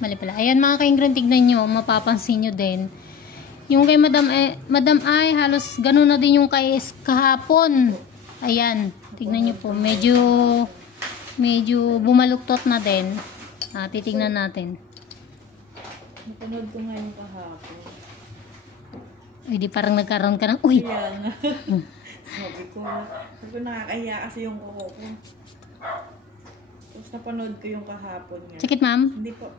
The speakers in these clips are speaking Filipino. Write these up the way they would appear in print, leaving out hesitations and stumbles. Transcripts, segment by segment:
Mali pala. Ayan mga kaingran, tignan nyo. Mapapansin nyo din. Yung kay Madam Ay, halos ganun na din yung kay kahapon. Ayan. Tignan nyo po. Medyo bumaluktot na din. Titignan natin. Napanood ko nga yung kahapon. Ay, di parang nagkaroon ka ng, uy! Kaya nga. Sabi ko nakakahiya kasi yung kuko ko. Tapos napanood ko yung kahapon nga. Sakit, ma'am? Hindi po.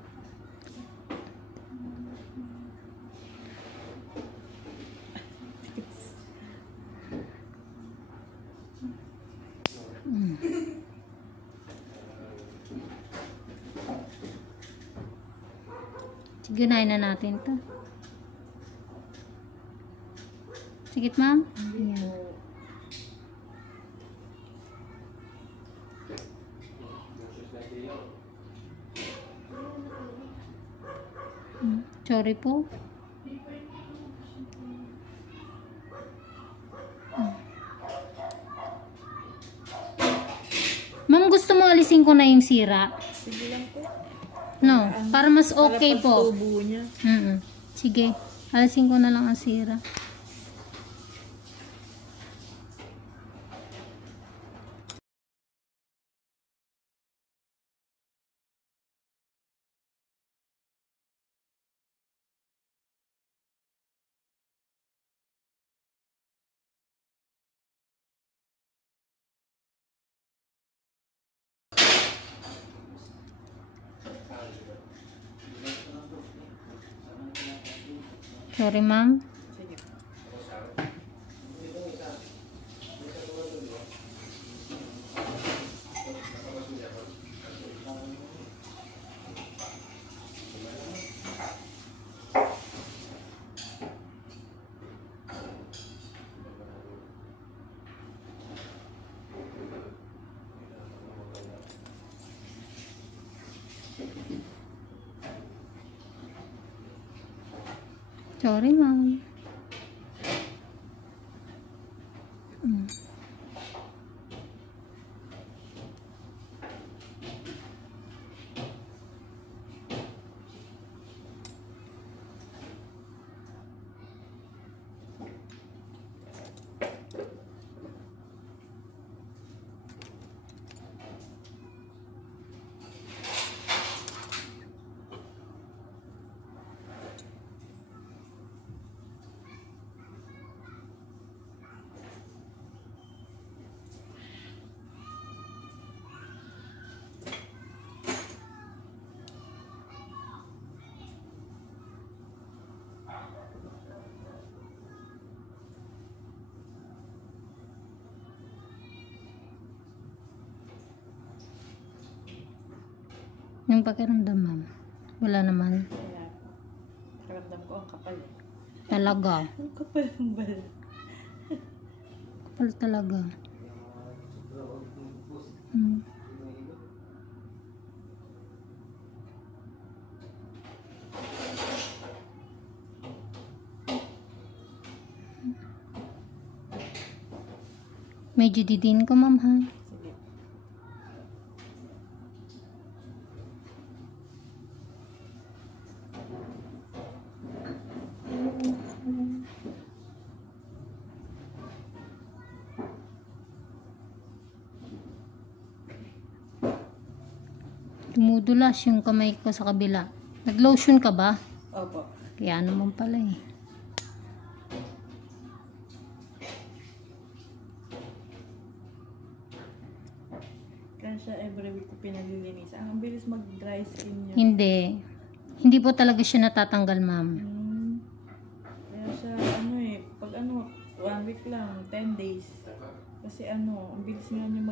Sige, unahin na natin to. Sakit, ma'am? Hindi po. Sorry po. Ma'am, gusto mo alisin ko na yung sira? Sige lang po. No, para mas okay Para po. tubo niya. Sige, alisin ko na lang ang sira. Sorry, ma'am. Sige. Sorry, ma'am. Yung pakiramdam, ma'am. Wala naman. Wala. Pakiramdam ko ang kapal. Talaga. Ang kapal ng bal. Kapal talaga. Medyo didin ko, ma'am, ha? Sige. Dumudulas yung kamay ko sa kabila. Nag-lotion ka ba? Opo. Kaya naman pala eh. Kaya siya every week ko pinalilinis. Ang bilis mag-dry skin niya. Hindi. Hindi po talaga siya natatanggal, ma'am. Kaya siya, pag 1 week lang, 10 days. Kasi ang bilis nga niya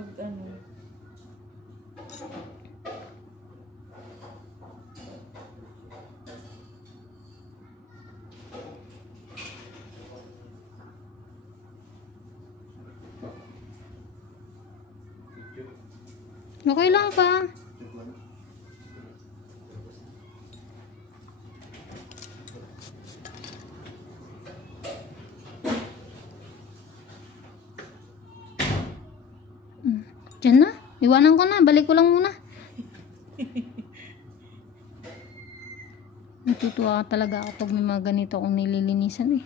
Okay lang pa. Diyan na. Iwanan ko na. Balik ko lang muna. Natutuwa talaga ako pag may mga ganito akong nililinisan eh.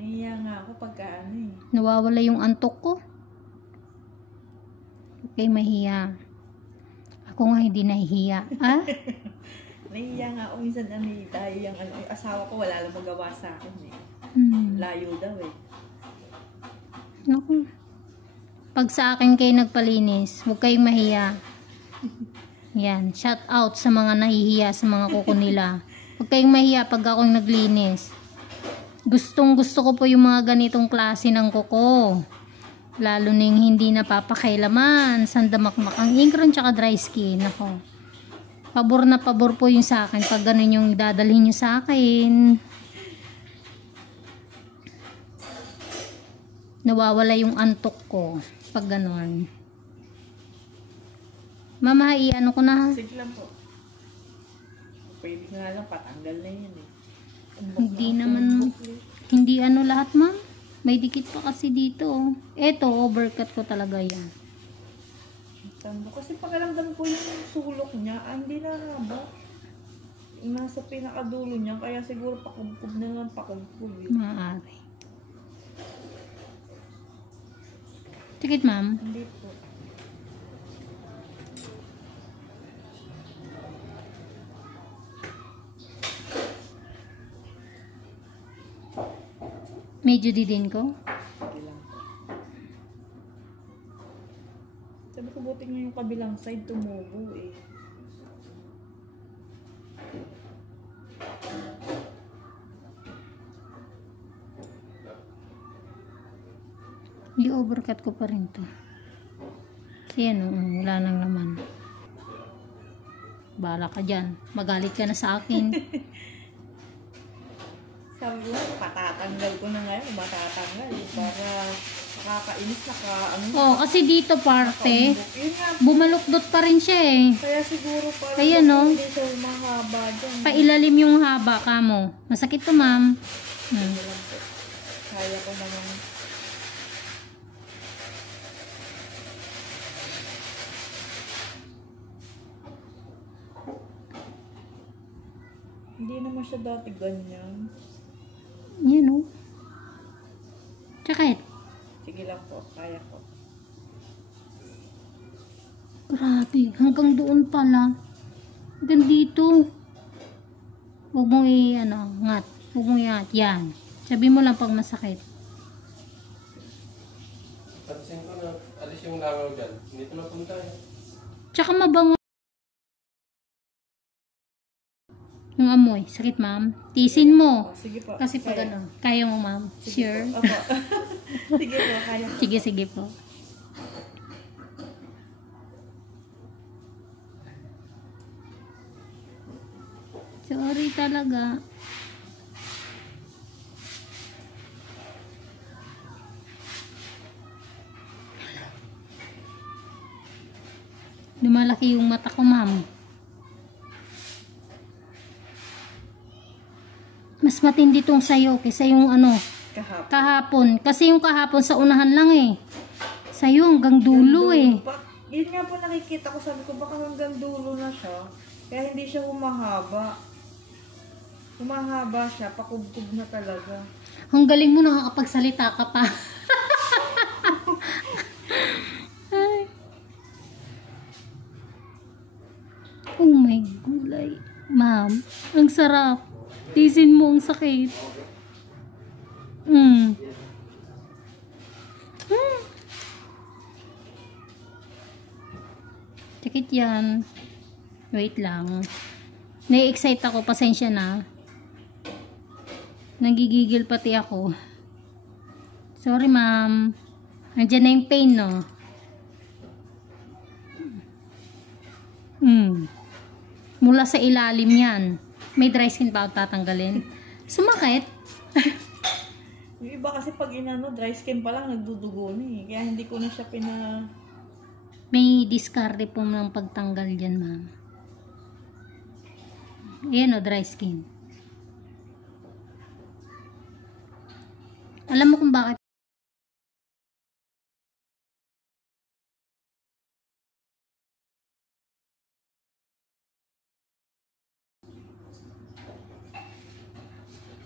Nahiya nga ako pagka ano eh. Nawawala yung antok ko. Okay, mahiya. Ako nga hindi nahihiya. Ah? Nahiya nga ako minsan ano eh. Dahil yung asawa ko wala lang magawa sa akin eh. Layo daw eh. Naku. Pag sa akin kayo nagpalinis, huwag kayong mahiya. Yan. Shout out sa mga nahihiya sa mga kuko nila. Huwag kayong mahiya pag ako naglinis. Gustong gusto ko po yung mga ganitong klase ng kuko. Lalo na yung hindi napapakailaman. Sandamakmak ang ingron tsaka dry skin. Ako. Pabor na pabor po yung sa akin. Pag ganun yung dadalhin nyo sa akin. Nawawala yung antok ko. Pag ganun. Mama, ano ko na. Sige lang po. Pwede nga lang patanggal na yun eh. Hindi naman, hindi ano lahat ma'am. May dikit pa kasi dito. Oh. Eto, overcut ko talaga yan. Tando. Kasi pakaramdam ko yung sulok niya, hindi na haba. Nasa pinakadulo niya, kaya siguro pakubkub na lang, pakubkub eh. Maaari. Tikit ma'am. Hindi po. Medyo didin ko. Sige lang po. Sabi ko buti nga yung kabilang side tumubo eh. I-overcut ko pa rin to. Kasi ano, wala nang laman. Bala ka dyan. Magalit ka na sa akin. Sabi ko, patatanggal ko na ngayon, matatanggal. Para nakakainis, ano. Oh, kasi dito parte, nakaumbok. Yun nga, bumalukdot pa rin siya eh. kaya siguro parang Ayan, no? hindi siya mahaba dyan. Pailalim yung haba ka mo. Masakit to ma'am. Sige lang po. Kaya ko naman. Hindi naman siya dati ganyan. Yan o. Sakit. Sige lang po, kaya ko. Grabe. Hanggang doon pala. Hanggang dito. Huwag mong ngat. Huwag mong iangat. Yan. Sabi mo lang pag masakit. Pansin ko na alis yung langaw dyan. Hindi ko napunta eh. Tsaka mabango. Yung amoy. Sakit ma'am. Tisin mo. Oh, sige po. Kasi pag kaya. kaya mo ma'am. Sige Sure. po. Opo. Sige po, kaya po. Sige, sige po. Sorry talaga. Lumalaki yung mata ko, ma'am. Mas matindi tong sayo kaysa yung Kahapon. kahapon. Kasi yung kahapon sa unahan lang eh. Sa'yo hanggang dulo eh. Yun nga po nakikita ko, sabi ko baka hanggang dulo na siya. Kaya hindi siya humahaba. Humahaba siya, pakubkub na talaga. Ang galing mo, nakakapagsalita ka pa. Ay. Oh my gulay. Ma'am, ang sarap. Tisin mo, ang sakit. Mm. Sakit yan. Wait lang. Nai-excite ako, pasensya na. Nagigigil pati ako. Sorry, ma'am. Nandiyan na yung pain, no? Mula sa ilalim yan. May dry skin pa ako tatanggalin. Sumakit. Yung iba kasi pag dry skin pa lang, nagdudugo na eh. Kaya hindi ko na siya May diskarte po ng pagtanggal dyan, ma'am. Ayan o, dry skin. Alam mo kung bakit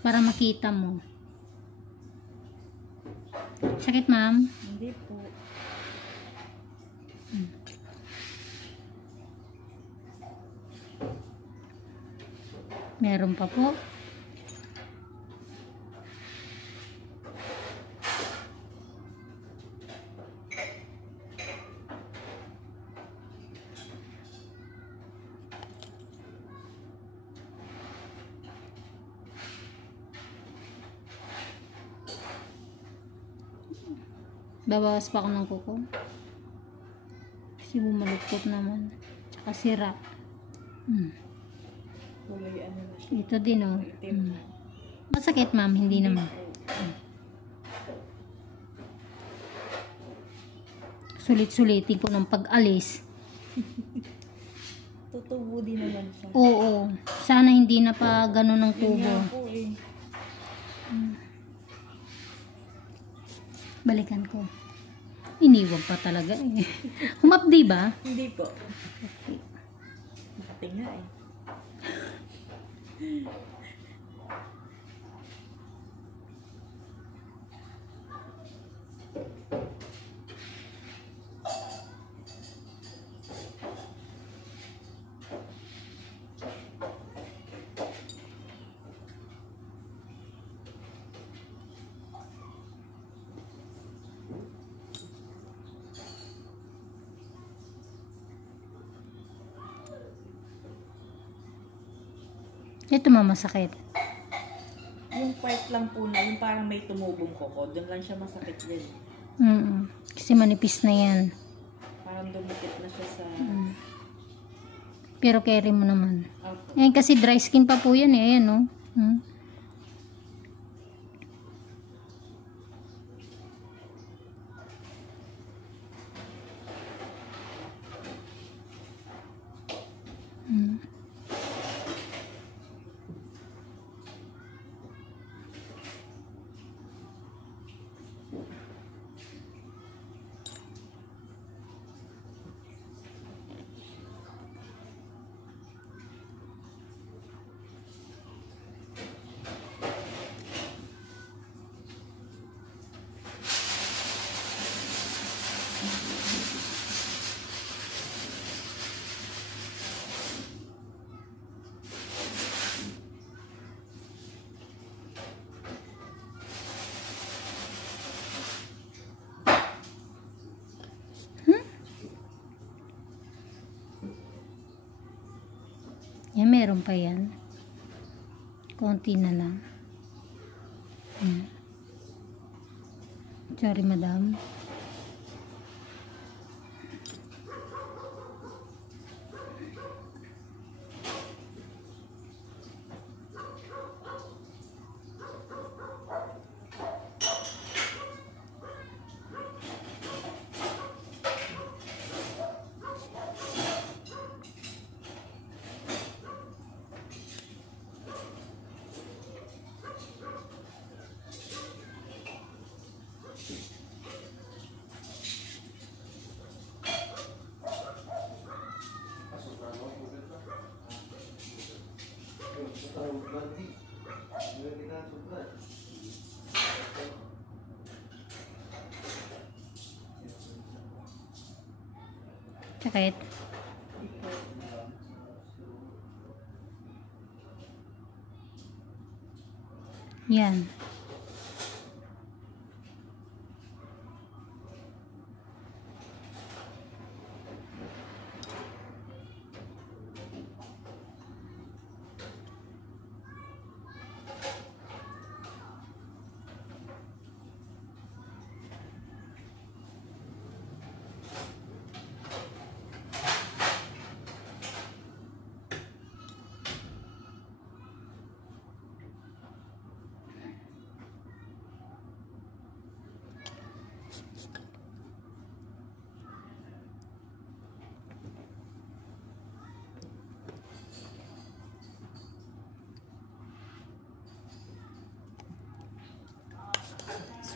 Para makita mo. Sakit, ma'am? Hindi po. Meron pa po. Babawas pa ako ng kuko. Kasi bumaluktot naman. Tsaka sira. Kulay ano na siya. Ito din, oh. Itim. Masakit, ma'am? Hindi naman. Sulit-sulitin ko ng pag-alis. Tutubo din naman siya. Oo. Sana hindi na pa ganun ng Yun tubo. nga po eh. Balikan ko. Iniwag pa talaga eh. Humapdi ba? Hindi po. Nakatinga eh. Ito, ma'am, masakit. Yung part lang po na, yung parang may tumubong kuko, doon lang siya masakit din. Kasi manipis na yan. Parang dumikit na siya sa... Pero carry mo naman. Opo. Ayan, kasi dry skin pa po yan eh. Ayan, no? Yan, meron pa yan. Konti na lang. Sorry, madam. Sakit. Yan.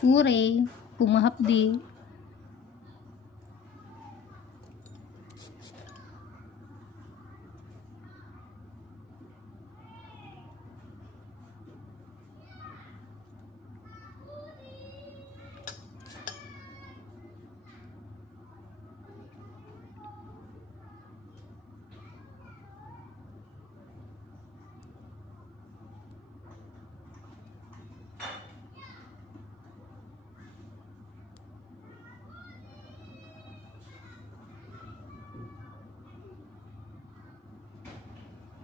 Sure, pumahapdi.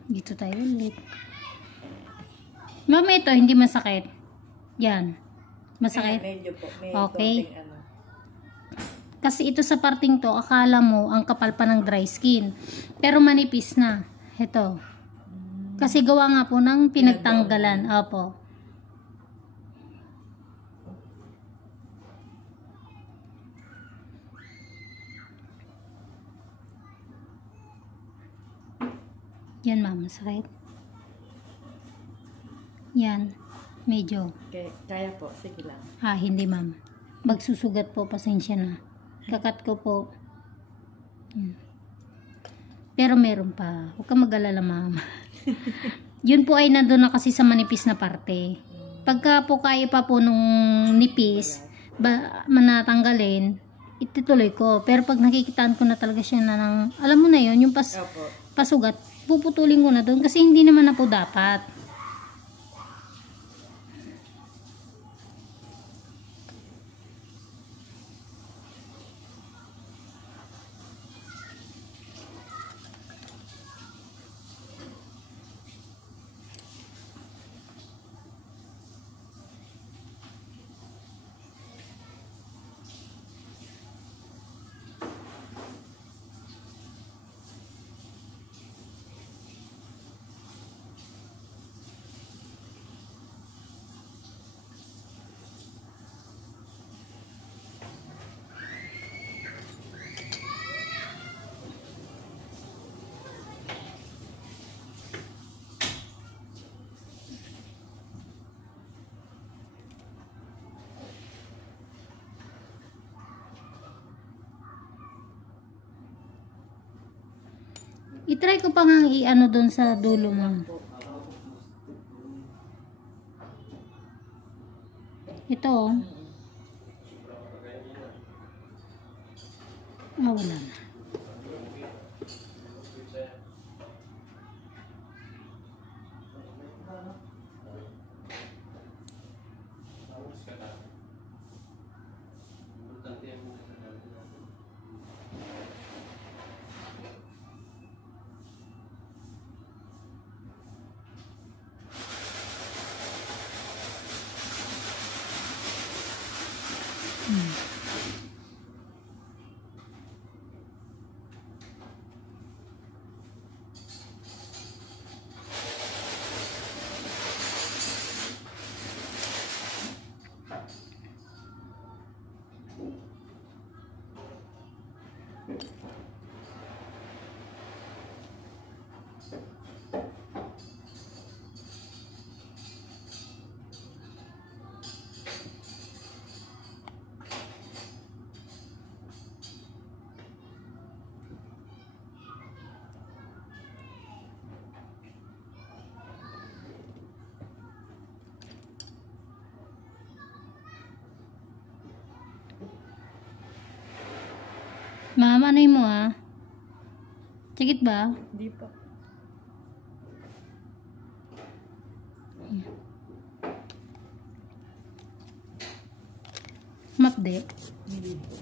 Dito tayo ulit. Ma'am, ito, hindi masakit. Yan. Masakit? Medyo po. May Okay. konting ano. Kasi ito sa parting to, akala mo ang kapal pa ng dry skin. Pero manipis na. Ito. Kasi gawa nga po ng pinagtanggalan. Opo. Yan ma'am, masakit. Yan. Medyo. Kaya po. Sige lang. Hindi ma'am. Magsusugat po, pasensya na. Kakat ko po. Yan. Pero meron pa. Huwag kang mag-alala ma'am. Yun po ay nandun na kasi sa manipis na parte. Pagka po kaya pa po nung nipis, manatanggalin, itutuloy ko. Pero pag nakikitaan ko na talaga siya na ng, alam mo na yun, yung Opo. pasugat, puputulin ko na doon kasi hindi naman na po dapat. I-try ko pa nga i-ano doon sa dulo mo. Ito oh. Wala na. Mama, ano mo ha? Sakit ba? Hindi po. Mapde. Hindi po.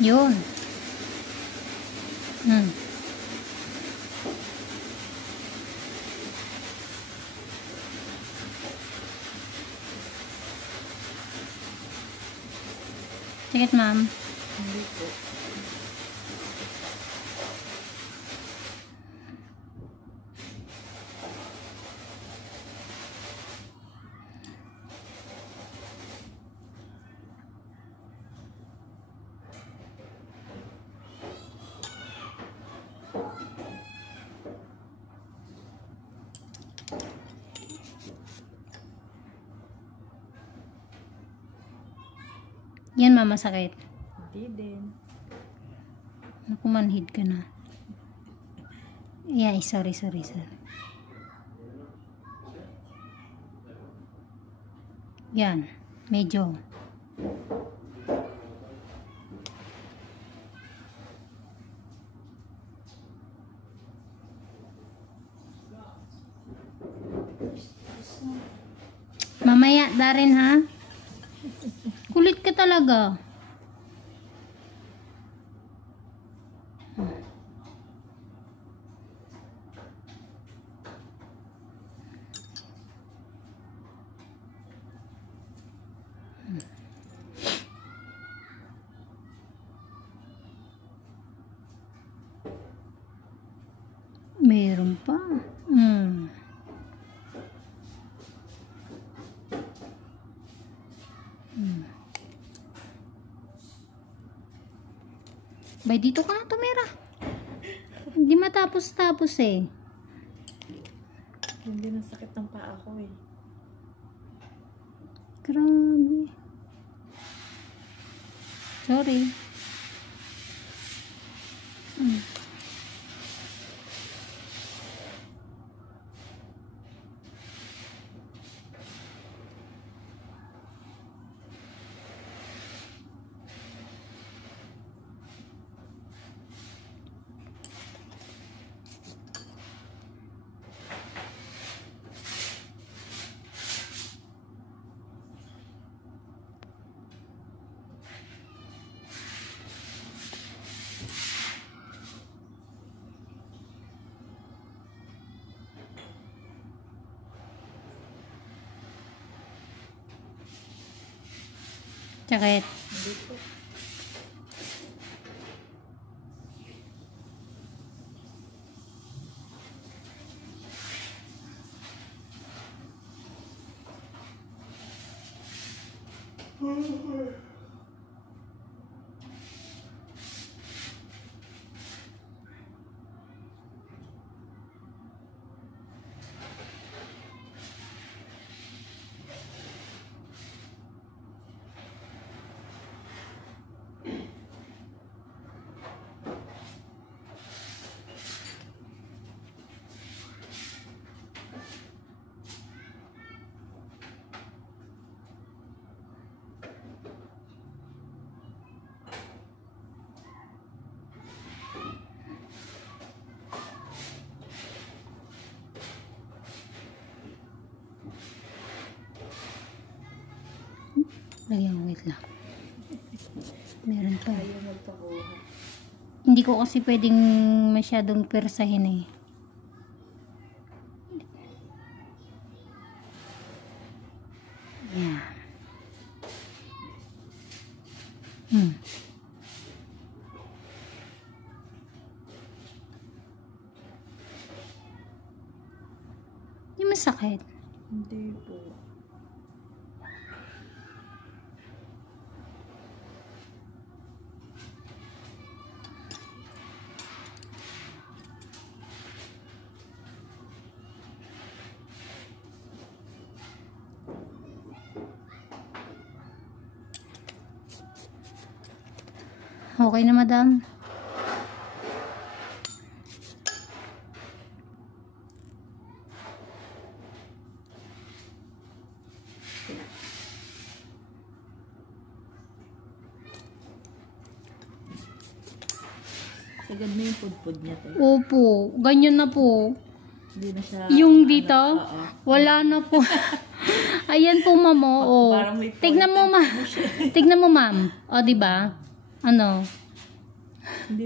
Yun. Sakit, ma'am. Hindi po. Yan mama, sakit. Hindi din. Naku, manhid ka na. Yeah, sorry. Yan, medyo. Mamaya, Darin ha? Kulit ka talaga. Meron pa. Bay, dito ka na tumira. Hindi matapos-tapos eh. Hindi na sakit ng paa ko eh. Grabe. Sorry. Sakit. Hindi po. Lagyan, wait lang. Meron pa. Ayaw magpakuha. Hindi ko kasi pwedeng masyadong persahin eh. Yeah. Hindi masakit. Hindi po. Okay na, madam. Sagad na yung pudpud niya tayo. Opo, ganyan na po. Hindi na siya... Yung dito, Oo. wala na po. Ayan po, ma'am. Oh. Parang may Tignan mo, ma'am. Tignan mo, ma'am. O, di ba? Ano? Hindi